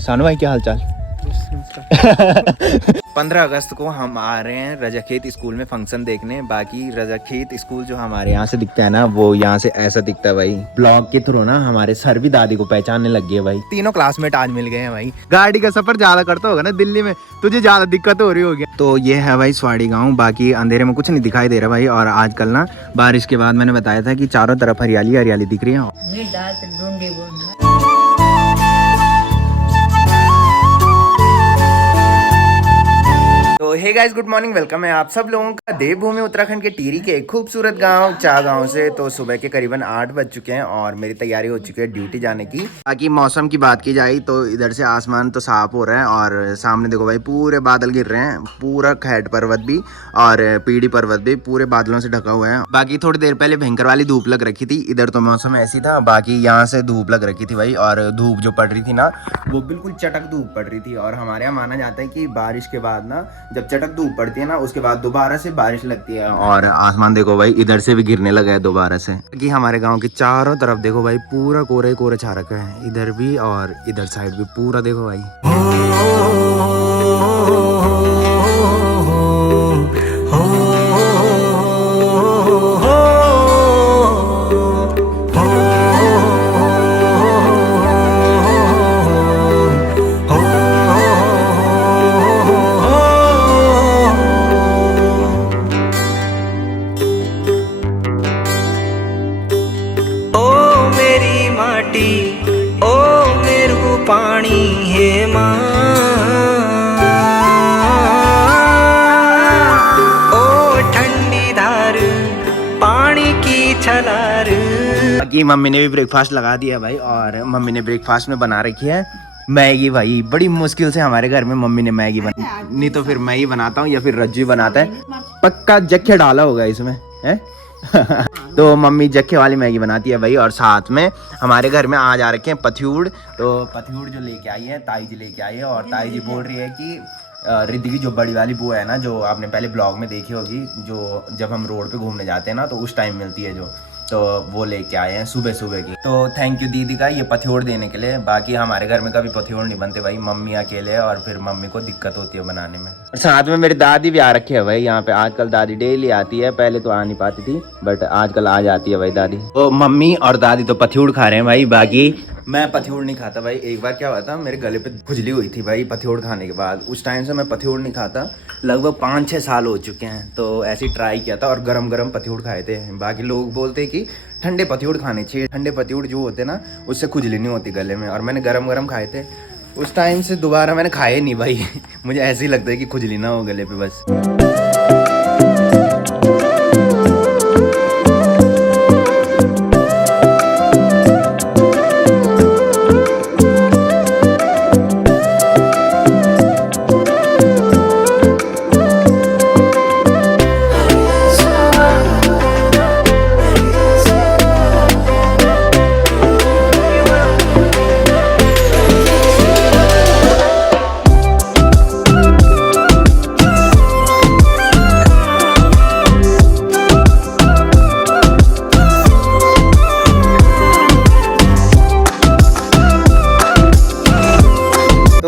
सानू भाई क्या हाल चाल। 15 अगस्त को हम आ रहे हैं रजाखेत स्कूल में फंक्शन देखने। बाकी रजाखेत स्कूल जो हमारे यहाँ से दिखता है ना, वो यहाँ से ऐसा दिखता है भाई। ब्लॉग के थ्रू ना हमारे सर भी दादी को पहचानने लग गए भाई। तीनों क्लासमेट आज मिल गए हैं भाई। गाड़ी का सफर ज्यादा करता होगा ना दिल्ली में, तुझे ज्यादा दिक्कत हो रही होगी। तो ये है भाई स्वाड़ी गाँव। बाकी अंधेरे में कुछ नहीं दिखाई दे रहा भाई। और आजकल ना बारिश के बाद मैंने बताया था कि चारों तरफ हरियाली हरियाली दिख रही है। तो hey guys, good morning, welcome है आप सब लोगों का देवभूमि उत्तराखंड के टिहरी के एक खूबसूरत गांव चा गांव से। तो सुबह के करीबन 8 बज चुके हैं और मेरी तैयारी हो चुकी है ड्यूटी जाने की। बाकी मौसम की बात की जाए तो इधर से आसमान तो साफ हो रहा है और सामने देखो भाई पूरे बादल गिर रहे हैं। पूरा खैट पर्वत भी और पीढ़ी पर्वत भी पूरे बादलों से ढका हुआ है। बाकी थोड़ी देर पहले भयंकर वाली धूप लग रखी थी। इधर तो मौसम ऐसी था, बाकी यहाँ से धूप लग रखी थी भाई। और धूप जो पड़ रही थी ना, वो बिल्कुल चटक धूप पड़ रही थी। और हमारे यहाँ माना जाता है कि बारिश के बाद ना, जब चटक धूप पड़ती है ना, उसके बाद दोबारा से बारिश लगती है। और आसमान देखो भाई इधर से भी गिरने लगा है दोबारा से। कि हमारे गांव के चारों तरफ देखो भाई पूरा कोरे कोरे छा रखा है। इधर भी और इधर साइड भी पूरा देखो भाई। पानी है माँ, ओ ठंडी धार पानी की छलार। बाकी मम्मी ने भी ब्रेकफास्ट लगा दिया भाई। और मम्मी ने ब्रेकफास्ट में बना रखी है मैगी भाई। बड़ी मुश्किल से हमारे घर में मम्मी ने मैगी बना, नहीं तो फिर मैं ही बनाता हूँ या फिर रज्जू बनाता है। पक्का जख्या डाला होगा इसमें है। तो मम्मी जख्खे वाली मैगी बनाती है भाई। और साथ में हमारे घर में आज आ रखे हैं पथ्यूड़। तो पथ्यूड़ जो लेके आई है ताई जी लेके आई है। और ताई जी बोल रही है कि रिद्धि की जो बड़ी वाली बुआ है ना, जो आपने पहले ब्लॉग में देखी होगी, जो जब हम रोड पे घूमने जाते हैं ना तो उस टाइम मिलती है जो, तो वो लेके आए हैं सुबह सुबह की। तो थैंक यू दीदी का ये पथ्योड़ देने के लिए। बाकी हमारे घर में कभी पथ्योड़ नहीं बनते भाई, मम्मी अकेले है और फिर मम्मी को दिक्कत होती है बनाने में। और साथ में मेरी दादी भी आ रखी है भाई यहाँ पे। आजकल दादी डेली आती है, पहले तो आ नहीं पाती थी बट आजकल आ जाती है भाई दादी। तो मम्मी और दादी तो पथ्योड़ खा रहे हैं भाई। बाकी मैं पथ्योड़ नहीं खाता भाई। एक बार क्या हुआ था, मेरे गले पे खुजली हुई थी भाई पथ्योड़ खाने के बाद। उस टाइम से मैं पथ्योड़ नहीं खाता, लगभग 5-6 साल हो चुके हैं। तो ऐसे ही ट्राई किया था और गरम गरम पथ्योड़ खाए थे। बाकी लोग बोलते हैं कि ठंडे पथ्योड़ खाने चाहिए, ठंडे पथ्योड़ जो होते ना उससे खुजली नहीं होती गले में। और मैंने गरम गरम खाए थे। उस टाइम से दोबारा मैंने खाए नहीं भाई। मुझे ऐसे ही लगता है कि खुजली ना हो गले पे बस।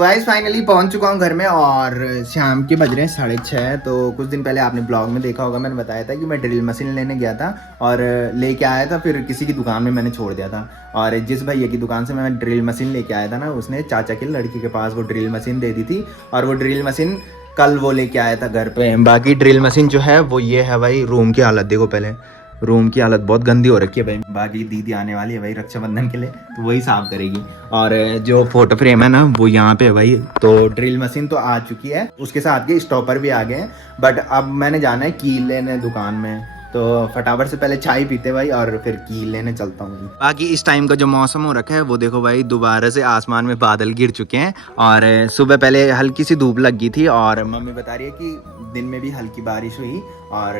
गाइस फाइनली पहुंच चुका हूं घर में और शाम के बज रहे हैं 6:30। तो कुछ दिन पहले आपने ब्लॉग में देखा होगा, मैंने बताया था कि मैं ड्रिल मशीन लेने गया था और लेके आया था। फिर किसी की दुकान में मैंने छोड़ दिया था। और जिस भैया की दुकान से मैं ड्रिल मशीन लेके आया था ना, उसने चाचा की लड़की के पास वो ड्रिल मशीन दे दी थी। और वो ड्रिल मशीन कल वो लेके आया था घर पे। बाकी ड्रिल मशीन जो है वो ये है भाई। रूम की हालत देखो, पहले रूम की हालत बहुत गंदी हो रखी है भाई। बाकी दीदी आने वाली है भाई रक्षाबंधन के लिए, तो वही साफ करेगी। और जो फोटो फ्रेम है ना वो यहाँ पे है भाई। तो ड्रिल मशीन तो आ चुकी है, उसके साथ के स्टॉपर भी आ गए हैं। बट अब मैंने जाना है कील लेने दुकान में। तो फटाफट से पहले चाय पीते भाई और फिर कील लेने चलता हूँ। बाकी इस टाइम का जो मौसम हो रखा है वो देखो भाई, दोबारा से आसमान में बादल गिर चुके हैं। और सुबह पहले हल्की सी धूप लग गई थी और मम्मी बता रही है कि दिन में भी हल्की बारिश हुई और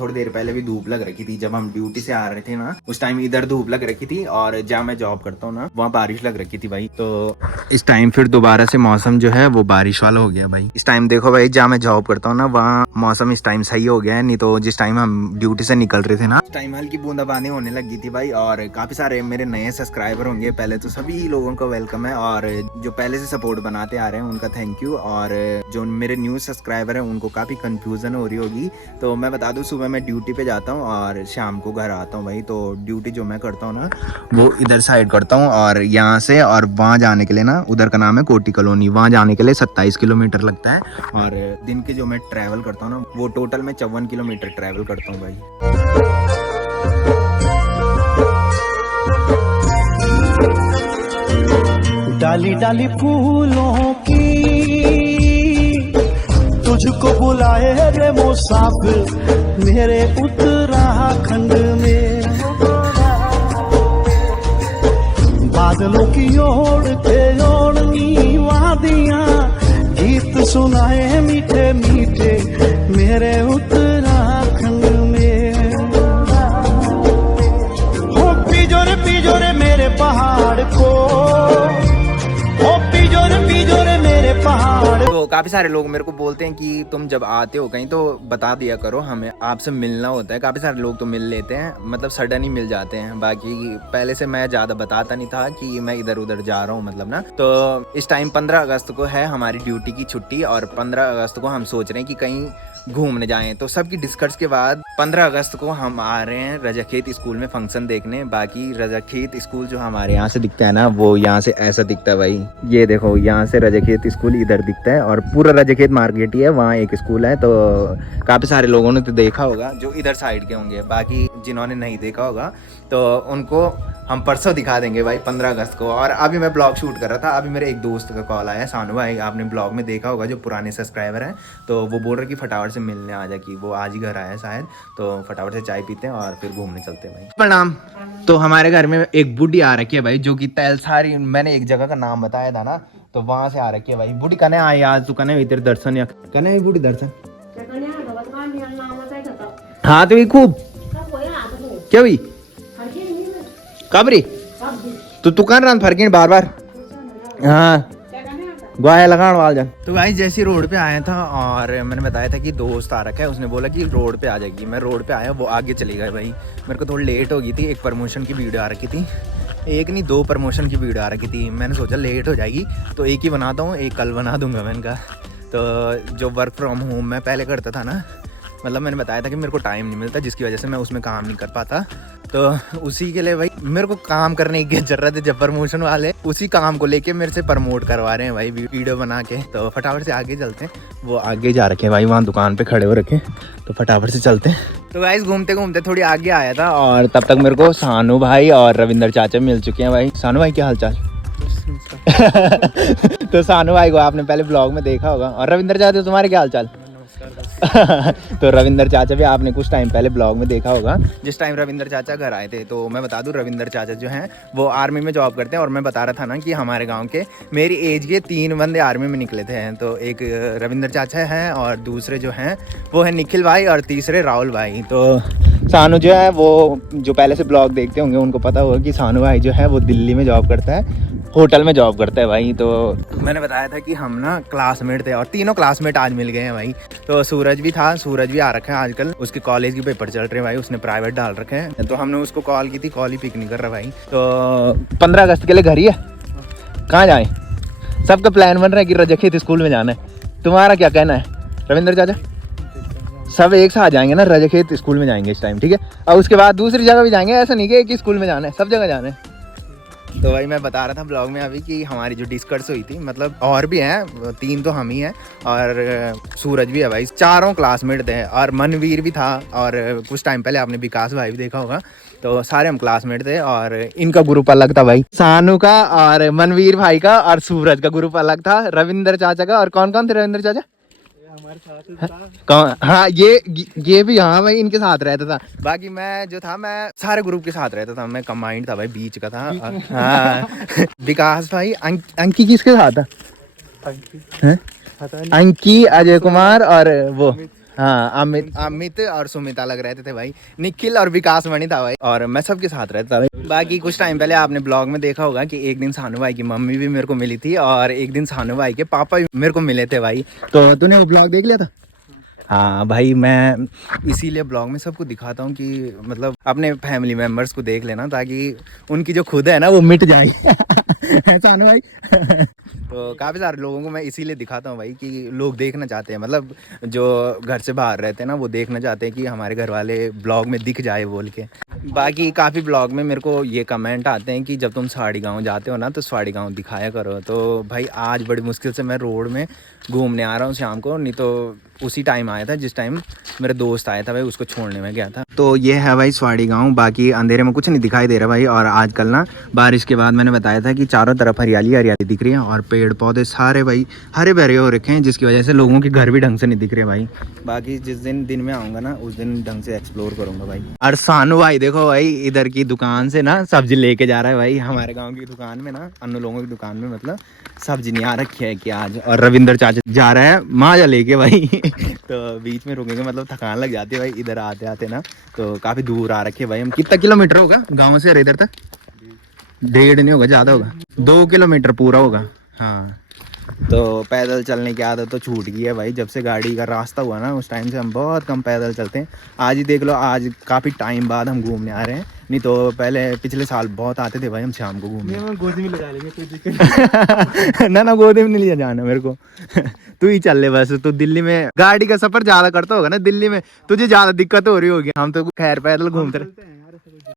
थोड़ी देर पहले भी धूप लग रखी थी। जब हम ड्यूटी से आ रहे थे ना उस टाइम इधर धूप लग रखी थी, और जहाँ मैं जॉब करता हूँ ना वहाँ बारिश लग रखी थी भाई। तो इस टाइम फिर दोबारा से मौसम जो है वो बारिश वाला हो गया भाई। इस टाइम देखो भाई, जहाँ मैं जॉब करता हूँ ना वहाँ मौसम इस टाइम सही हो गया है, नहीं तो जिस टाइम हम ड्यूटी से निकल रहे थे ना उस टाइम हल्की बूंदाबांदी होने लगी थी भाई। और काफी सारे मेरे नए सब्सक्राइबर होंगे, पहले तो सभी लोगों का वेलकम है, और जो पहले से सपोर्ट बनाते आ रहे हैं उनका थैंक यू। और जो मेरे न्यू सब्सक्राइबर हैं उनको काफी कंफ्यूजन हो रही होगी। तो मैं बता दूं, सुबह मैं ड्यूटी पे जाता हूँ और शाम को घर आता हूँ भाई। तो ड्यूटी जो मैं करता हूँ ना वो इधर साइड करता हूँ, और यहाँ से और वहाँ जाने के लिए ना, उधर का नाम है कोटी कॉलोनी, वहाँ जाने के लिए 27 किलोमीटर लगता है। और दिन के जो मैं ट्रैवल करता हूँ ना वो टोटल मैं 54 किलोमीटर ट्रैवल करता हूँ भाई। डाली डाली फूलों की तुझको बुलाए रे मुसाफिर मेरे उत्तराखंड में। बादलों की ओर के ओढ़नी वादियां गीत सुनाए मीठे मीठे मेरे उत्तराखंड में। हो पिजोरे मेरे पहाड़ को, हो पिजोरे मेरे पहाड़। तो काफी सारे लोग मेरे को बोलते हैं कि तुम जब आते हो कहीं तो बता दिया करो, हमें आपसे मिलना होता है। काफी सारे लोग तो मिल लेते हैं, मतलब सडन ही मिल जाते हैं। बाकी पहले से मैं ज्यादा बताता नहीं था कि मैं इधर उधर जा रहा हूँ, मतलब ना। तो इस टाइम 15 अगस्त को है हमारी ड्यूटी की छुट्टी, और 15 अगस्त को हम सोच रहे हैं कि कहीं घूमने जाएं। तो सबकी डिस्कस के बाद 15 अगस्त को हम आ रहे हैं रजाखेत स्कूल में फंक्शन देखने। बाकी रजाखेत स्कूल जो हमारे यहाँ से दिखता है ना वो यहाँ से ऐसा दिखता है भाई। ये देखो, यहाँ से रजाखेत स्कूल इधर दिखता है, और पूरा रजाखेत मार्केट ही है, वहाँ एक स्कूल है। तो काफ़ी सारे लोगों ने तो देखा होगा जो इधर साइड के होंगे। बाकी जिन्होंने नहीं देखा होगा तो उनको हम परसों दिखा देंगे भाई 15 अगस्त को। और अभी मैं ब्लॉग शूट कर रहा था, अभी मेरे एक दोस्त का कॉल आया, सानू भाई, आपने ब्लॉग में देखा होगा, जो पुराने सब्सक्राइबर हैं। तो वो बोल रहे कि फटाफट से मिलने आ जा, कि वो आज ही घर आया है शायद। तो फटाफट से चाय पीते हैं और फिर घूमने चलते हैं भाई। प्रणाम। तो हमारे घर में एक बुढ़ी आ रखी है भाई, जो कि तैलसारी, मैंने एक जगह का नाम बताया था ना, तो वहाँ से आ रखी है भाई। बुढ़ी कने आई आज, तू कने इधर दर्शन या कने बुढ़ी दर्शन। हाँ तो खूब क्या भाई कबरी तो तू कर रहा फर्क बार बार। हाँ गुआया लगाने वाल जान। तो भाई जैसे रोड पे आया था और मैंने बताया था कि दोस्त आ रखा है, उसने बोला कि रोड पे आ जाएगी। मैं रोड पे आया, वो आगे चली गई भाई। मेरे को थोड़ी लेट हो गई थी, एक प्रमोशन की वीडियो आ रखी थी, एक नहीं 2 प्रमोशन की वीडियो आ रखी थी। मैंने सोचा लेट हो जाएगी तो एक ही बनाता हूँ, एक कल बना दूंगा मैंने कहा। तो जो वर्क फ्रॉम होम मैं पहले करता था ना, मतलब मैंने बताया था कि मेरे को टाइम नहीं मिलता, जिसकी वजह से मैं उसमें काम नहीं कर पाता। तो उसी के लिए भाई मेरे को काम करने की जरूरत है। जब प्रमोशन वाले उसी काम को लेके मेरे से प्रमोट करवा रहे हैं भाई वीडियो बना के। तो फटाफट से आगे चलते हैं। वो आगे जा रखे हैं भाई, वहाँ दुकान पे खड़े हो रखे, तो फटाफट से चलते हैं। तो गाइस घूमते घूमते थोड़ी आगे आया था, और तब तक मेरे को सानू भाई और रविंदर चाचा मिल चुके हैं भाई। सानू भाई क्या हाल चाल? तो सानू भाई को आपने पहले ब्लॉग में देखा होगा, और रविंदर चाचा तुम्हारे क्या हाल चाल? तो रविंदर चाचा भी आपने कुछ टाइम पहले ब्लॉग में देखा होगा, जिस टाइम रविंदर चाचा घर आए थे। तो मैं बता दूं, रविंदर चाचा जो हैं वो आर्मी में जॉब करते हैं। और मैं बता रहा था ना कि हमारे गांव के मेरी एज के 3 बंदे आर्मी में निकले थे। तो एक रविंदर चाचा हैं, और दूसरे जो हैं वो है निखिल भाई, और तीसरे राहुल भाई। तो सानू जो है, वो जो पहले से ब्लॉग देखते होंगे उनको पता होगा कि सानू भाई जो है वो दिल्ली में जॉब करता है, होटल में जॉब करता है भाई। तो मैंने बताया था कि हम ना क्लासमेट थे, और तीनों क्लासमेट आज मिल गए हैं भाई। तो सूरज भी था, सूरज भी आ रखा है आजकल, उसके कॉलेज के पेपर चल रहे हैं भाई, उसने प्राइवेट डाल रखे हैं। तो हमने उसको कॉल की थी, कॉल ही पिक नहीं कर रहा भाई। तो 15 अगस्त के लिए घर ही है, कहाँ जाएँ? सबका प्लान बन रहा है कि रजाखेत स्कूल में जाना है। तुम्हारा क्या कहना है रविंदर चाचा? सब एक साथ जाएंगे ना, रजाखेत स्कूल में जाएंगे इस टाइम, ठीक है? और उसके बाद दूसरी जगह भी जाएंगे, ऐसा नहीं कि एक ही स्कूल में जाना है, सब जगह जाना है। तो भाई मैं बता रहा था ब्लॉग में अभी कि हमारी जो डिस्कस हुई थी, मतलब और भी हैं, 3 तो हम ही हैं, और सूरज भी है भाई। चारों क्लासमेट थे, और मनवीर भी था, और कुछ टाइम पहले आपने विकास भाई भी देखा होगा। तो सारे हम क्लासमेट थे, और इनका ग्रुप अलग था भाई, सानू का और मनवीर भाई का, और सूरज का ग्रुप अलग था, रविंदर चाचा का। और कौन कौन थे रविंदर चाचा? हमारे साथ कौन? हाँ ये भी, हाँ भाई इनके साथ रहता था। बाकी मैं जो था, मैं सारे ग्रुप के साथ रहता था, मैं कंबाइंड था भाई, बीच का था। हाँ विकास भाई, अंकी किसके साथ था? अंकी, अजय कुमार और वो हाँ, अमित और सुमित अलग रहते थे भाई, निखिल और विकास मणि था भाई, और मैं सबके साथ रहता था भाई। बाकी कुछ टाइम पहले आपने ब्लॉग में देखा होगा कि एक दिन सानू भाई की मम्मी भी मेरे को मिली थी और एक दिन सानू भाई के पापा भी मेरे को मिले थे भाई। तो तूने वो ब्लॉग देख लिया था? हाँ भाई, मैं इसीलिए ब्लॉग में सबको दिखाता हूँ कि मतलब अपने फैमिली मेम्बर्स को देख लेना, ताकि उनकी जो खुद है ना वो मिट जाए। ऐसा ना भाई। तो काफ़ी सारे लोगों को मैं इसीलिए दिखाता हूँ भाई कि लोग देखना चाहते हैं, मतलब जो घर से बाहर रहते हैं ना वो देखना चाहते हैं कि हमारे घर वाले ब्लॉग में दिख जाए बोल के। बाकी काफ़ी ब्लॉग में मेरे को ये कमेंट आते हैं कि जब तुम साड़ी गांव जाते हो ना तो साड़ी गांव दिखाया करो। तो भाई आज बड़ी मुश्किल से मैं रोड में घूमने आ रहा हूँ शाम को, नहीं तो उसी टाइम आया था जिस टाइम मेरा दोस्त आया था भाई, उसको छोड़ने में गया था। तो ये है भाई स्वाड़ी गांव, बाकी अंधेरे में कुछ नहीं दिखाई दे रहा भाई। और आजकल ना बारिश के बाद मैंने बताया था कि चारों तरफ हरियाली हरियाली दिख रही है और पेड़ पौधे सारे भाई हरे भरे हो रखे हैं, जिसकी वजह से लोगों के घर भी ढंग से नहीं दिख रहे भाई। बाकी जिस दिन में आऊँगा ना उस दिन ढंग से एक्सप्लोर करूँगा भाई। और सानू भाई देखो भाई इधर की दुकान से ना सब्जी लेके जा रहा है भाई, हमारे गाँव की दुकान में ना, अन्य लोगों की दुकान में मतलब सब्जी नहीं आ रखी है कि आज। और रविंद्र चाचा जा रहा है माजा लेके भाई। तो बीच में रुकेंगे, मतलब थकान लग जाती है भाई इधर आते आते ना, तो काफ़ी दूर आ रखे भाई हम। कितना किलोमीटर होगा गाँव से इधर तक? 1.5 नहीं होगा, ज़्यादा होगा, 2 किलोमीटर पूरा होगा। हाँ, तो पैदल चलने की आदत तो छूट गई है भाई, जब से गाड़ी का रास्ता हुआ ना उस टाइम से हम बहुत कम पैदल चलते हैं। आज ही देख लो, आज काफ़ी टाइम बाद हम घूमने आ रहे हैं, नहीं तो पहले पिछले साल बहुत आते थे भाई हम शाम को घूमने। गोदी में लगा लेंगे, कोई दिक्कत ना गोदी में नहीं ले जाना मेरे को। तू ही चल ले बस, तू दिल्ली में गाड़ी का सफर ज्यादा करता होगा ना, दिल्ली में तुझे ज्यादा दिक्कत हो रही होगी, हम तो खैर पैदल घूमते रहे।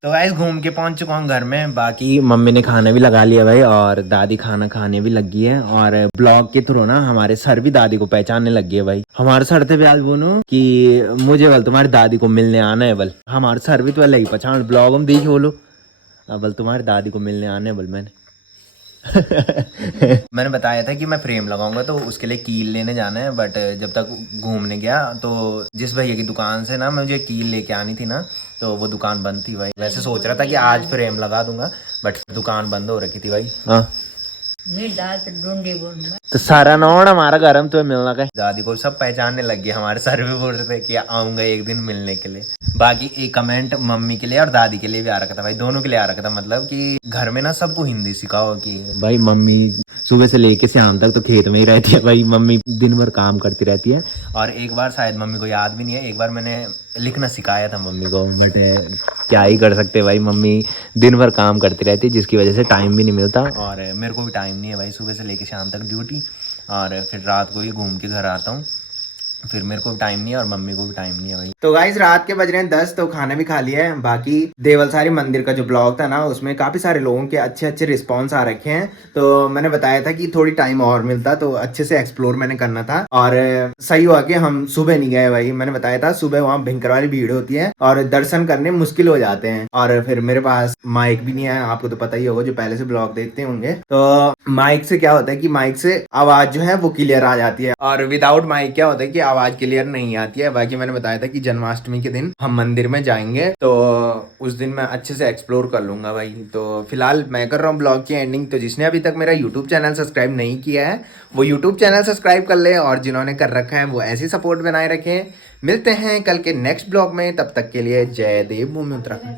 तो गाइस घूम के पहुंच चुका हूँ घर में, बाकी मम्मी ने खाना भी लगा लिया भाई और दादी खाना खाने भी लग गई है। और ब्लॉग के थ्रू ना हमारे सर भी दादी को पहचानने लग गए भाई। हमारे सर थे आज बोलो कि मुझे बल तुम्हारी दादी को मिलने आना है, बल हमारे सर भी तो लगी पहचान ब्लॉग में देखी बोलो, अब बल तुम्हारी दादी को मिलने आने बल मैंने। मैंने बताया था कि मैं फ्रेम लगाऊंगा तो उसके लिए कील लेने जाना है, बट जब तक घूमने गया तो जिस भैया की दुकान से ना मुझे कील लेके आनी थी ना, तो वो दुकान बंद थी भाई। वैसे सोच रहा था कि आज फ्रेम लगा दूंगा, बट दुकान बंद हो रखी थी भाई। हाँ तो सारा नौड़ हमारा गरम तो मिलना का। दादी को सब पहचानने लग गए, हमारे सर भी बोल रहे थे कि आऊंगा एक दिन मिलने के लिए। बाकी एक कमेंट मम्मी के लिए और दादी के लिए भी आ रखा था भाई, दोनों के लिए आ रखा था, मतलब कि घर में ना सबको हिंदी सिखाओ कि भाई मम्मी सुबह से लेके शाम तक तो खेत में ही रहती है भाई, मम्मी दिन भर काम करती रहती है। और एक बार शायद मम्मी को याद भी नहीं है, एक बार मैंने लिखना सिखाया था मम्मी को, बट क्या ही कर सकते भाई, मम्मी दिन भर काम करती रहती है जिसकी वजह से टाइम भी नहीं मिलता। और मेरे को भी टाइम नहीं है भाई, सुबह से लेके शाम तक ड्यूटी, और फिर रात को ही घूम के घर आता हूँ, फिर मेरे को भी टाइम नहीं है और मम्मी को भी टाइम नहीं है भाई। तो गाइस रात के बज रहे हैं 10, तो खाना भी खा लिया है। बाकी देवलसारी मंदिर का जो ब्लॉग था ना उसमें काफी सारे लोगों के अच्छे अच्छे रिस्पॉन्स आ रखे हैं, तो मैंने बताया था कि थोड़ी टाइम और मिलता तो अच्छे से एक्सप्लोर मैंने करना था। और सही हुआ कि हम सुबह नहीं गए भाई, मैंने बताया था सुबह वहाँ भयंकर वाली भीड़ होती है और दर्शन करने मुश्किल हो जाते हैं। और फिर मेरे पास माइक भी नहीं है, आपको तो पता ही होगा जो पहले से ब्लॉग देखते होंगे। तो माइक से क्या होता है कि माइक से आवाज जो है वो क्लियर आ जाती है, और विदाउट माइक क्या होता है कि आवाज क्लियर नहीं आती है। बाकी मैंने बताया था कि जन्माष्टमी के दिन हम मंदिर में जाएंगे, तो उस दिन मैं अच्छे से एक्सप्लोर कर लूंगा भाई। तो फिलहाल मैं कर रहा हूँ ब्लॉग की एंडिंग। तो जिसने अभी तक मेरा यूट्यूब चैनल सब्सक्राइब नहीं किया है वो यूट्यूब चैनल सब्सक्राइब कर ले, और जिन्होंने कर रखा है वो ऐसी सपोर्ट बनाए रखें। मिलते हैं कल के नेक्स्ट ब्लॉग में, तब तक के लिए जय देव भूमि उत्तराखंड।